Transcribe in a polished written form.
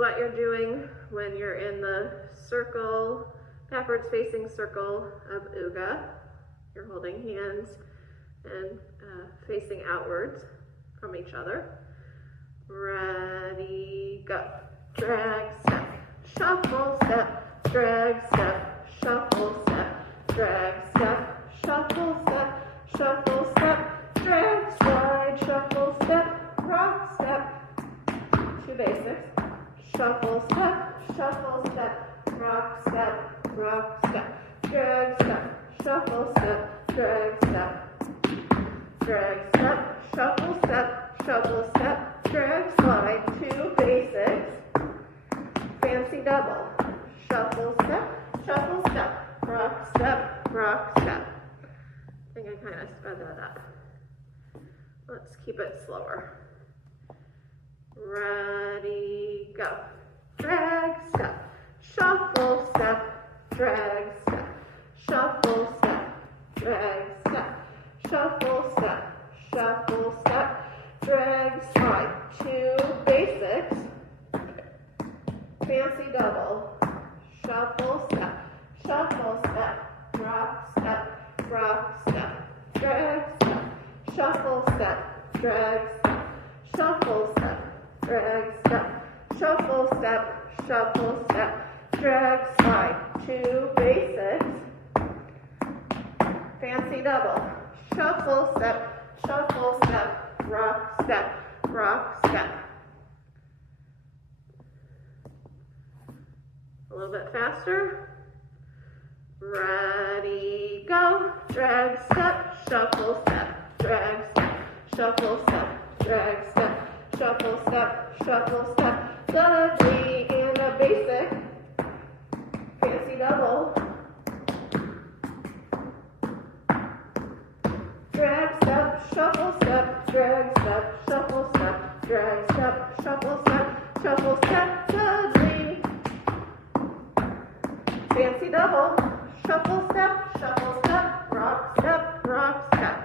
what you're doing when you're in the circle, backwards facing circle of Ooga. You're holding hands and facing outwards from each other. Ready, go. Drag, step, shuffle, step, drag, step, shuffle, step, drag, step, shuffle, step, shuffle, step, drag, slide, shuffle, step, rock, step. Two basics. Shuffle, step, rock, step, drag, step, shuffle, step, drag, step, shuffle, step, drag, slide. Two basics. Fancy double. Shuffle, step, rock, step. I think I kind of sped that up. Let's keep it slower. Ready, go. Drag, step, shuffle, step, drag, step, shuffle, step, drag, step, shuffle, step, drag, slide. Two basics. Fancy double. Shuffle, step, rock, step, drag, step, shuffle, step, drag, step, shuffle, step, drag, step, shuffle, step, drag, slide. Two basics. Fancy double. Shuffle, step, rock, step. A little bit faster. Ready, go. Drag, step, shuffle, step, drag, step, shuffle, step, drag, step, shuffle, step. Gonna be in a basic. Fancy double. Drag, step, shuffle, step, drag, step, shuffle, step, drag, step, shuffle, step, dudley. Fancy double. Shuffle, step, rock, step.